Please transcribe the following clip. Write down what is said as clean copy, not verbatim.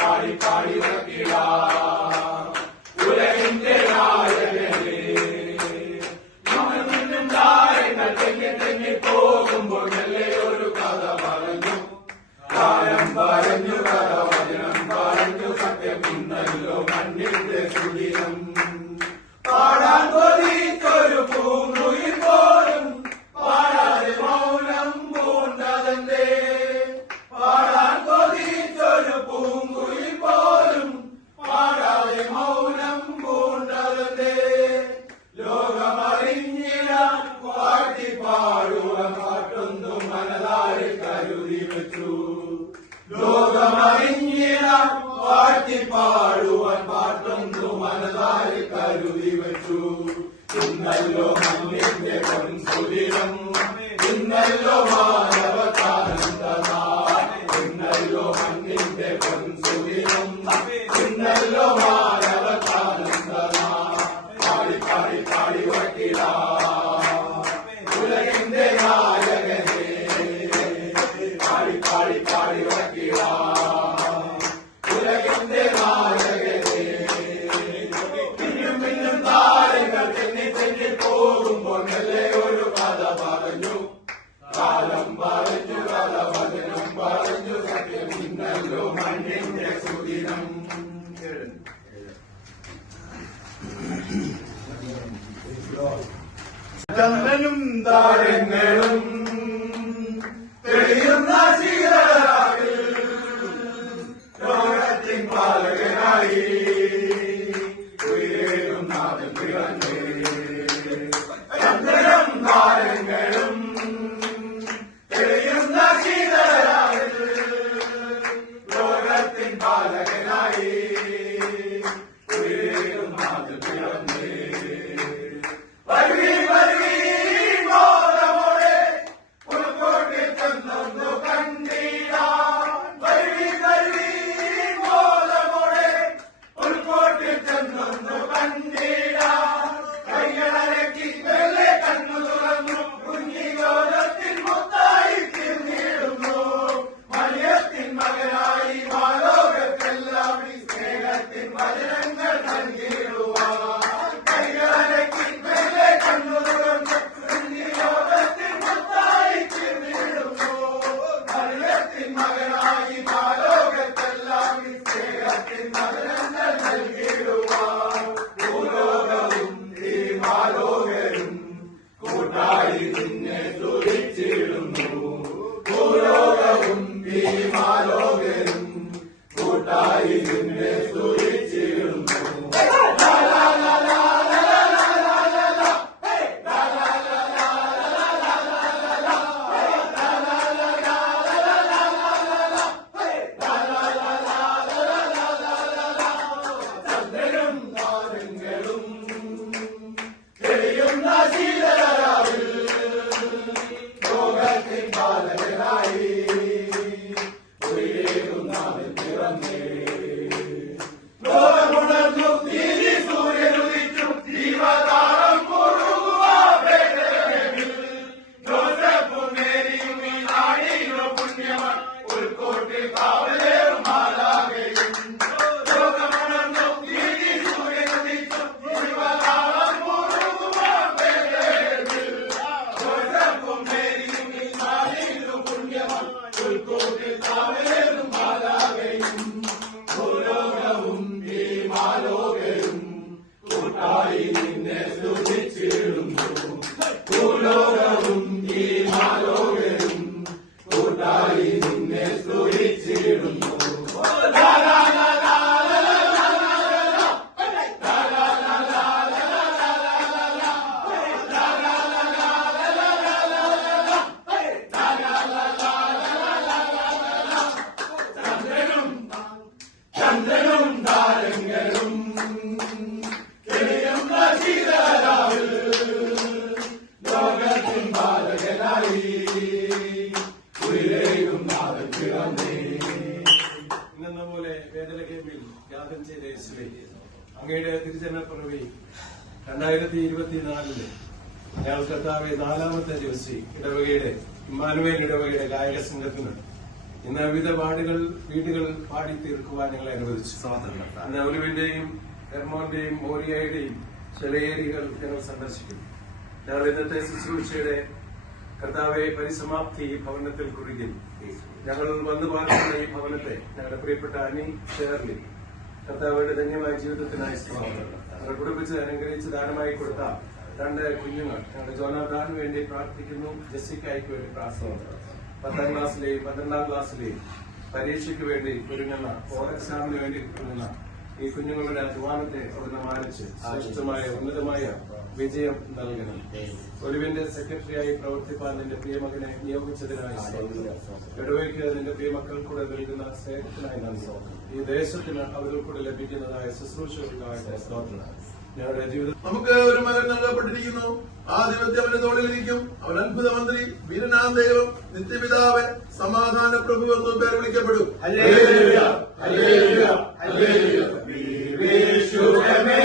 പാടി പാടി വക്കിടാം ഉലകിന്റെ നായകനെ. നമ്മളിന്നും താരങ്ങൾ തെങ്ങി തെങ്ങി പോകുമ്പോൾ മെല്ലെ ഒരു കഥ പറഞ്ഞു. കാലം പറഞ്ഞു കഥ വചനം പറഞ്ഞു സത്യം ഇന്നല്ലോ മണ്ണിന്റെ സുദിനം. പാടാൻ കൊതിച്ചൊരു പൂങ്കുയിൽ പോലും പാടാതെ മൗനം പൂണ്ടതന്റെ. പാടാൻ കൊതിച്ചൊരു പൂങ്കുയിൽ പോലും പാടാതെ മൗനം പൂണ്ടതന്റെ. ലോകമറിഞ്ഞിടാൻ പാടി പാടുവാൻ പാട്ടൊന്നും മനതാരിൽ കരുതി വെച്ചു. ലോകമറിഞ്ഞിടാൻ പാടി പാടുവാൻ പാട്ടൊന്നും മനതാരിൽ കരുതി വെച്ചു. ഇന്നല്ലോ മണ്ണിന്റെ പൊൻസുദിനം, ഇന്നല്ലോ മാനവകാനന്ദനാൾ. ഇന്നല്ലോ മണ്ണിന്റെ പൊൻസുദിനം, ഇന്നല്ലോ മാനവകാനന്ദനാൾ. പാടി പാടി പാടി വക്കിടാം ഉലകിന്റെ നായകനെ. പാടി പാടി പാടി വക്കിടാം ഉലകിന്റെ നായകനെ. പിന്നും പിന്നും താരങ്ങൾ തെന്നി തെന്നി പോകുമ്പോൾ മെല്ലെ ഒരു കഥ പറഞ്ഞു. കാലം പറഞ്ഞു കഥ വചനം പറഞ്ഞു സത്യം ഇന്നല്ലോ മണ്ണിന്റെ സുദിനം. ചന്ദ്രനും താരങ്ങളും തെളിയുന്ന ശീതളരാവിൽ ലോകത്തിൻ പാലകനായി ഉയരും നാഥൻ പിറന്നേ. ചന്ദ്രനും താരങ്ങളും തെളിയുന്ന ശീതളരാവിൽ ലോകത്തിൻ പാലകനായി ഉയരും നാഥൻ പിറന്നേ. വരുവീ വരുവീ ബോധമോടെ പുൽക്കോട്ടിൽ ചെന്നൊന്നു കണ്ടിടാം. വരുവീ വരുവീ ബോധമോടെ പുൽക്കോട്ടിൽ ചെന്നൊന്നു കണ്ടിടാം. കൈകളരക്കി മെല്ലെ കണ്ണു തുറന്നു കുഞ്ഞിഗോലത്തിൽ മുത്തായി തീർന്നിടുന്നു. മറിയത്തിൻ മകനായി മാലോകത്തെല്ലാം സ്നേഹത്തിൻ വചനങ്ങൾ നൽകിയിടുവാൻ. കൈകളരക്കി മെല്ലെ കണ്ണു തുറന്നു കുഞ്ഞിഗോലത്തിൽ മുത്തായി തീർന്നിടുന്നു. മറിയത്തിൻ മകനായി മാലോകത്തെല്ലാം സ്നേഹത്തിൻ വചനങ്ങൾ നൽകിയിടുവാൻ. ഭൂലോകവും ഈ മാലോകരും കൂട്ടായി നിന്നെ സ്തുതിച്ചിടുന്നു. ഭൂലോകവും ഈ മാലോകരും കൂട്ടായി നിന്നെ സ്തുതിച്ചിടുന്നു. ചന്ദ്രനും താരങ്ങളും തെളിയുന്ന ശീതളരാവിൽ ലോകത്തിൻ പാലകനായി ഉയരും നാഥൻ പിറന്നേ. ലോകമുണർന്നു നീതി സൂര്യനുദിച്ചു ജീവതാളം മുഴുകുവാ ബേത്ലഹേമിൽ. ജോസഫും മേരിയും ഈ നാടിനു പുണ്യവാൻ ഉൾക്കോട്ടിൽ കാവലേറും മാലാഖയും. ലോകമുണർന്നു നീതി സൂര്യനുദിച്ചു ജീവതാളം മുഴുകുവാ ബേത്ലഹേമിൽ. ജോസഫും മേരിയും ഈ നാടിനു പുണ്യവാൻ ഉൾക്കോട്ടിൽ കാവലേറും മാലാഖയും. ഭൂലോകവും ഈ മാലോകരും കൂട്ടായി നിന്നെ സ്തുതിച്ചിടുന്നു. ഭൂലോകവും ഈ മാലോകരും കൂട്ടായി നിന്നെ സ്തുതിച്ചിടുന്നു. ലാ ലാ ലാ ലാ ലാ ലാ ലാ ലാ ലാ. ലാ ലാ ലാ ലാ ലാ ലാ ലാ ലാ ലാ ലാ. ലാ ലാ ലാ ലാ ലാ ലാ ലാ ലാ ലാ ലാ. ലാ ലാ ലാ ലാ ലാ ലാ ലാ ലാ ലാ. ചന്ദ്രനും താരങ്ങളും തെളിയുന്ന ശീതളരാവിൽ ലോകത്തിൻ പാലകനായി ഉയരും നാഥൻ പിറന്നേ. ഇന്നെന്ന പോലെ വേദനകേമ്പിൽ യാഗം ചെയ്ത യേശുവേ, അങ്ങയുടെ തിരുജനപ്പിറവി 2024 ഞങ്ങൾ കർത്താവെ 4ാമത്തെ ദിവസം ഇടവകയുടെ ഇമ്മാനുവേൽ ഇടവകയുടെ ഗായക സംഘത്തിന് ഇന്ന് വിവിധ വീടുകൾ പാടി തീർക്കുവാൻ ഞങ്ങളെ അനുവദിച്ചു. ഇന്ന് ഒലിവിന്റെയും ഹെർമോന്റെയും മോരിയയുടെയും ചെലയേരികൾ ഞങ്ങൾ സന്ദർശിക്കും. ഞങ്ങൾ ഇന്നത്തെ ശുശ്രൂഷയുടെ കർത്താവെ പരിസമാപ്തി ഈ ഭവനത്തിൽ കുറിക്കുന്നു. ഞങ്ങൾ വന്നു പാർക്കുന്ന ഈ ഭവനത്തെ ഞങ്ങളുടെ പ്രിയപ്പെട്ട അനി ഷേർലി കർത്താവയുടെ ധന്യമായ ജീവിതത്തിനായി ഞങ്ങളുടെ കുടുംബിച്ച് അനുഗ്രഹിച്ച് ദാനമായി കൊടുത്ത 2 കുഞ്ഞുങ്ങൾ ഞങ്ങളുടെ ജോനാഥാന് വേണ്ടി പ്രാർത്ഥിക്കുന്നു. ജെസ്സിക്കായ്ക്ക് വേണ്ടി പ്രാർത്ഥന. 10ാം ക്ലാസ്സിലെയും 12ാം ക്ലാസ്സിലെയും പരീക്ഷയ്ക്ക് വേണ്ടി ഒരുങ്ങുന്ന ബോർഡ് എക്സാമിന് വേണ്ടി ഒരുങ്ങുന്ന ഈ കുഞ്ഞുങ്ങളുടെ അധ്വാനത്തെ അവിടുന്ന് മാനിച്ച് ശ്രേഷ്ഠമായ ഉന്നതമായ വിജയം നൽകണം. ഒലിവിന്റെ സെക്രട്ടറിയായി പ്രവർത്തിപ്പാൻ നിന്റെ പ്രിയമകനെ നിയോഗിച്ചതിനായി ഇടവയ്ക്ക് നിന്റെ പ്രിയമക്കൾ കൂടെ നൽകുന്ന സ്നേഹത്തിനായി നന്ദി. ഈ ദേശത്തിന് അവരിൽ കൂടെ ലഭിക്കുന്നതായ ശുശ്രൂഷകൾക്കായ സ്തോത്രം. ഞങ്ങളുടെ ജീവിതം നമുക്ക് ഒരു മകൻ നൽകപ്പെട്ടിരിക്കുന്നു. ആ ദിവസത്തെ അവന്റെ തോളിലിരിക്കും. അവൻ അത്ഭുത മന്ത്രി, വീരനാം ദൈവം, നിത്യപിതാവ്, സമാധാന പ്രഭു എന്നും പേർ വിളിക്കപ്പെടും. Hallelujah hallelujah hallelujah.